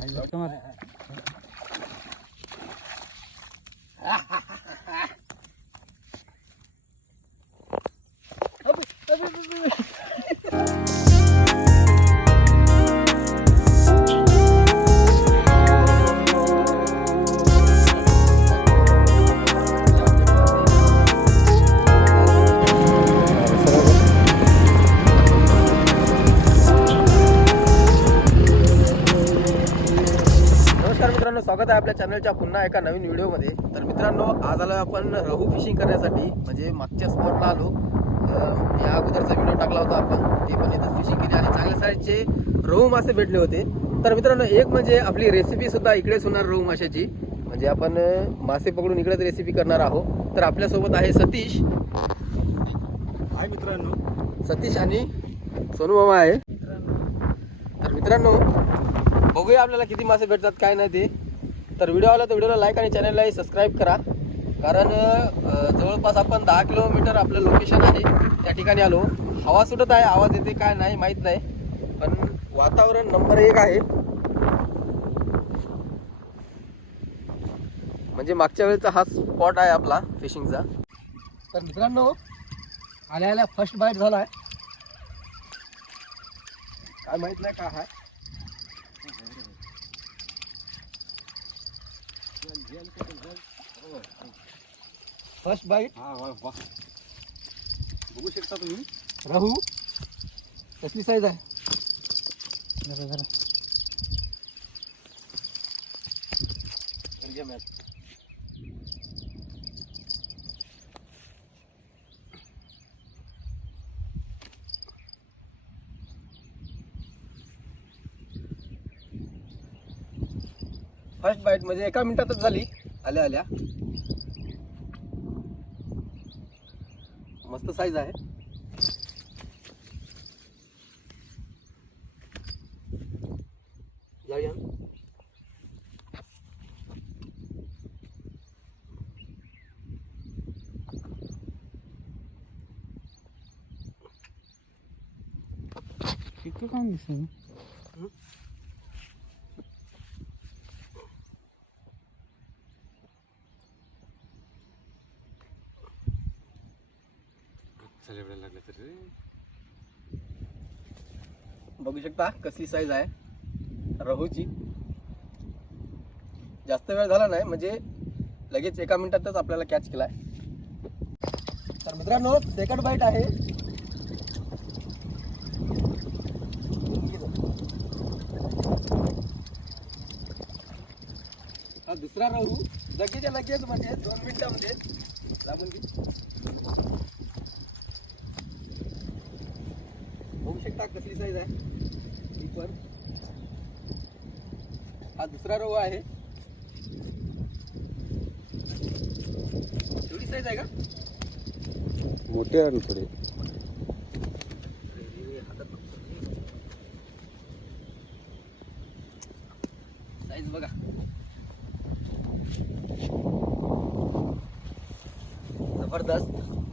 नमस्कार चॅनलच्या पुन्हा एका नवीन व्हिडिओमध्ये. तर मित्रांनो आज आलो आपण रहू फिशिंग करण्यासाठी म्हणजे मागच्या स्पॉटला आलो. या अगोदरचा व्हिडिओ टाकला होता आपण. ते पण इथं फिशिंग केली आणि चांगल्या साईजचे रहू मासे भेटले होते. तर मित्रांनो एक म्हणजे आपली रेसिपी सुद्धा इकडेच होणार रहू माशाची. म्हणजे आपण मासे पकडून इकडेच रेसिपी करणार आहोत. तर आपल्यासोबत आहे सतीश. हाय मित्रांनो. सतीश आणि सोनू मामा आहे. तर मित्रांनो बघूया आपल्याला किती मासे भेटतात काय नाही ते. तर व्हिडिओ आला तर व्हिडिओला लाईक आणि चॅनललाही सबस्क्राईब करा. कारण जवळपास आपण दहा किलोमीटर आपलं लोकेशन आहे. त्या ठिकाणी आलो. हवा सुटत आहे आवाज येते काय नाही माहीत नाही. पण वातावरण नंबर एक आहे. म्हणजे मागच्या वेळेचा हा स्पॉट आहे आपला फिशिंगचा तर मित्रांनो आल्या आल्या फर्स्ट बाईट झाला आहे काय माहीत नाही का हा? फर्स्ट बाईट हा वा वा. बघू शकता तुम्ही? राहू. कसली साईज आहे. फर्स्ट बाईट म्हणजे एका मिनिटातच झाली. आल्या आल्या. मस्त साईज आहे. जाऊया इतकं काय दिसत लागलं तरी बघू शकता कसली साईज आहे. रहूची जास्त वेळ झाला नाही म्हणजे लगेच एका मिनिटातच आपल्याला कॅच केलाय. तर मित्रांनो सेकंड बाईट आहे. हा दुसरा रहू लगेच्या लगेच म्हणजे दोन मिनिटामध्ये. लागून घे बघू शकता कसली साईज आहे? ही पण हा दुसरा रवा आहे. एवढी साईज आहे का? मोठे आहे थोडे. साईज बघा. जबरदस्त.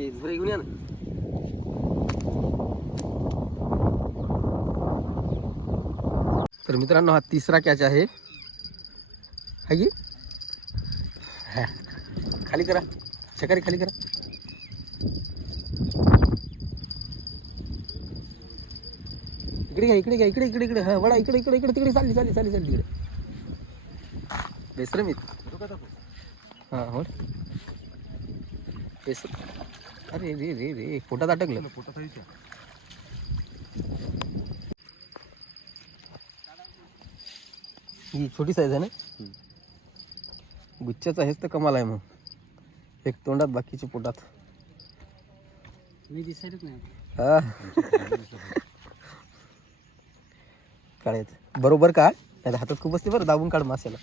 ते झुरे घेऊन या ना. तर मित्रांनो हा तिसरा कॅच आहे. है की? हा. खाली करा. शकारी खाली करा. इकडे घ्या इकडे घ्या इकडे इकडे इकडे. हा वडा इकडे इकडे इकडे तिकडे चालली चालली चालली चालली तिकडे बेसरमीत हा हो बेसर. अरे रे रे रे. पोटात अटकलं. पोटात ही छोटी साईज आहे ना? गुच्छाचा हेच तर कमाल आहे मग. एक तोंडात बाकीचे पोटात. मी दिसायलाच नाही. हा. काढायचं बरोबर काढ नाही हातात खूप असते बरं दाबून काढ माशाला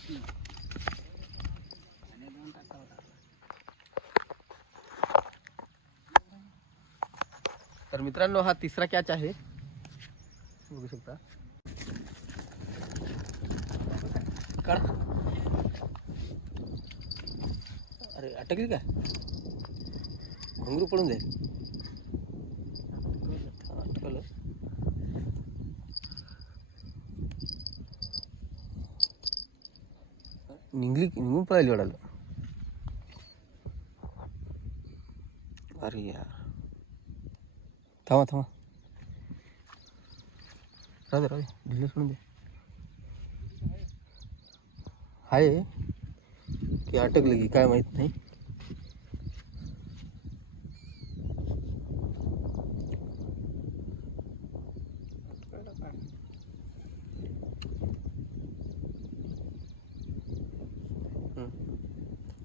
तर मित्रांनो हा तिसरा कॅच आहे. बघू शकता. अरे अटकली का? घुंगरू पडून जाईल. अटकलं. निघली निघून पळाली वाढायला. अरे यार. थांबा थांबा. राहू दे राहू दे. सोडून दे. आहे. की अटकलं की काय माहीत नाही.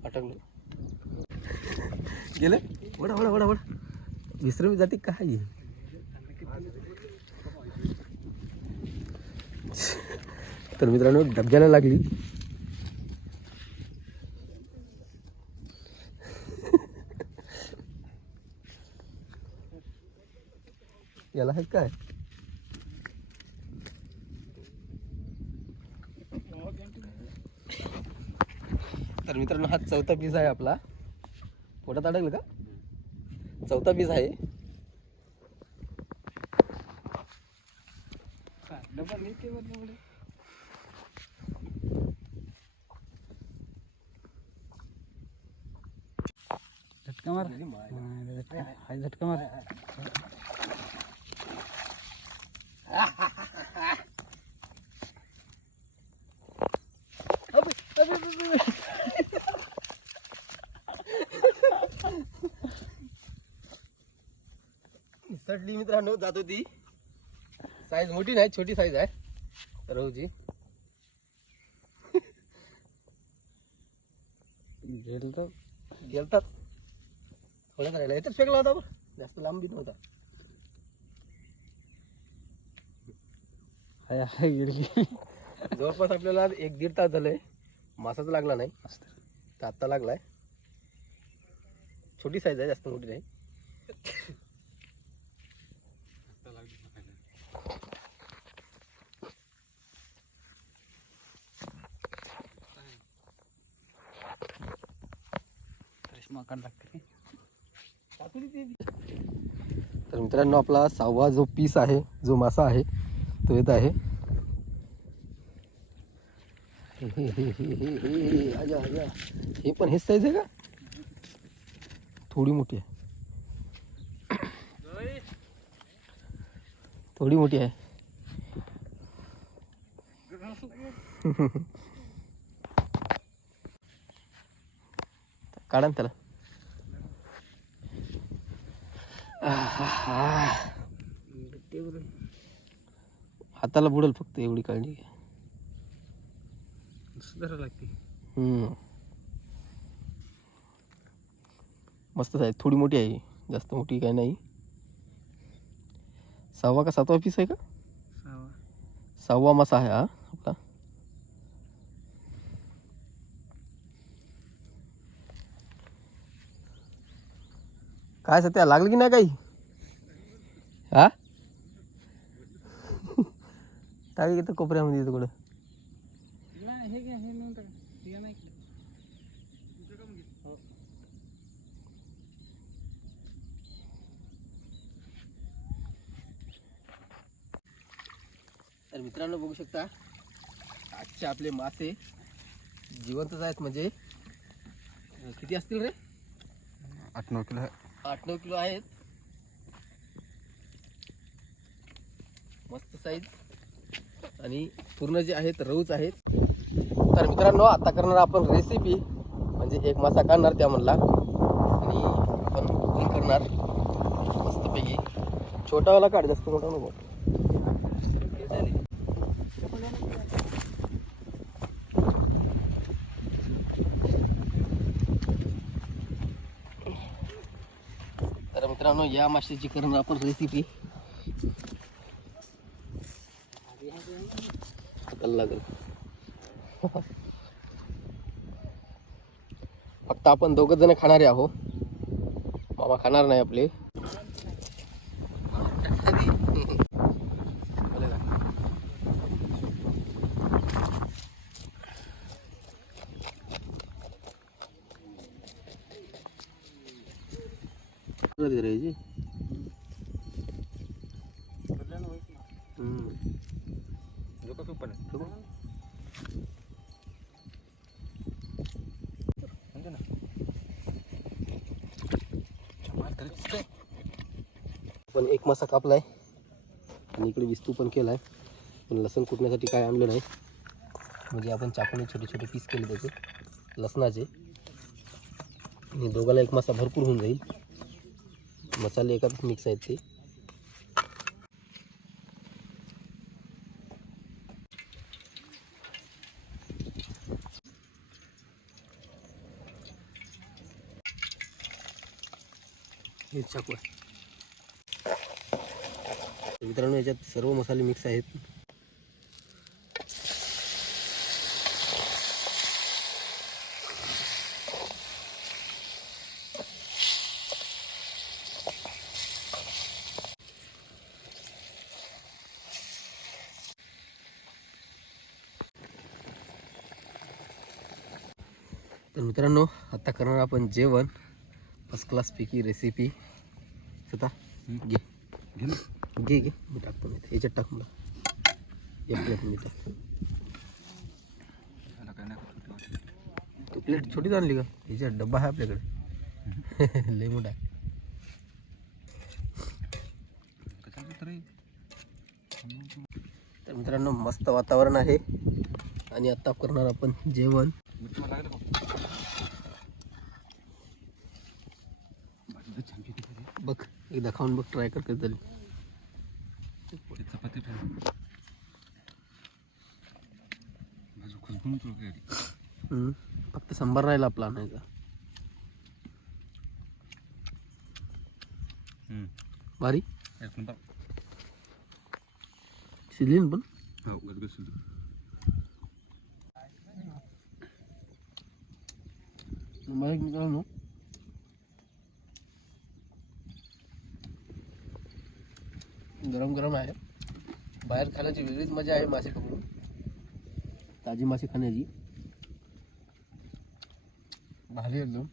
अटकलं. गेलं? विसरून जाते काय तर मित्रांनो डब्याला लागली. याला आहे काय? तर मित्रांनो हा चौथा पीस आहे आपला. पोटात अडकलं का? चौथा पीस आहे. झटका मार. झटका हाय झटका मार. चढली मित्रांनो जात होती. साईज मोठी नाही छोटी साईज आहे. रहूची गेल तर गेलताच. थोड्या करायला इथंच फेकला होता बरं. जास्त लांब बी नव्हता. हाय हाय गेली जवळपास आपल्याला एक दीड तास झाले मासाच लागला नाही. तर आत्ता लागलाय. छोटी साईज आहे जास्त मोठी नाही. तर मित्रांनो आपला सहावा जो पीस आहे जो मासा आहे तो येत आहे. हे, हे, पण हेच साईज आहे का? थोडी मोठी आहे. थोडी मोठी आहे. काढा ना त्याला. हाताला बुडेल फक्त एवढी काळजी. सुधारा लागते. हम्म. मस्तच आहे थोडी मोठी आहे जास्त मोठी काय नाही. सहावा का सातवा पीस आहे का? सहावा. सहावा मासा आहे हा. काय सत्या लागलं की नाही काही? हा? टाकी इथं कोपऱ्यामध्ये येतं कुठं. नाही हे हे तर मित्रांनो बघू शकता आजचे आपले मासे जिवंतच आहेत. म्हणजे किती असतील रे? आठ नऊ किलो आठ नऊ किलो आहेत. मस्त साईज आणि पूर्ण जे आहेत रऊच आहेत. तर मित्रांनो आता करणार आपण रेसिपी म्हणजे एक मासा काढणार त्या म्हणला. आणि आपण कुकिंग करणार. मस्तपैकी. छोटावाला काढ जास्त मोठा नको. मित्रांनो या माशाची करणार आपण रेसिपी लागल फक्त आपण दोघ जण खाणारे आहो. मामा खाणार नाही आपले कधी करायची पण एक मासा कापलाय. आणि इकडे विस्तू पण केलाय. पण लसण कुटण्यासाठी काय आणलं नाही. म्हणजे आपण चाकूने छोटे छोटे पीस केले त्याचे. लसणाचे. आणि दोघाला एक मासा भरपूर होऊन जाईल. मसाले एकाच मिक्स आहेत ते. हे चाकू आहे. मित्रांनो याच्यात सर्व मसाले मिक्स आहेत. तर मित्रांनो आता करणार आपण जेवण. फर्स्ट क्लास पैकी रेसिपी स्वतः घे. घे घे मी टाकतो मी. याच्यात टाक. मला या प्लेट मी टाकतो तू प्लेट छोटीच आणली का? याच्यात डब्बा आहे आपल्याकडे. लय मोठा आहे. तर मित्रांनो मस्त वातावरण आहे. आणि आता करणार आपण जेवण. बघ एकदा खाऊन बघ ट्राय कर कधीतरी. हम्म. फक्त संभार राहिला आपला आणायचा. भारी? शिजली ना पण? मला एक मित्रांनो गरम गरम आहे. बाहेर खाण्याची वेगळीच मजा आहे मासे पकडून. ताजी मासे खाण्याची. भारी एकदम.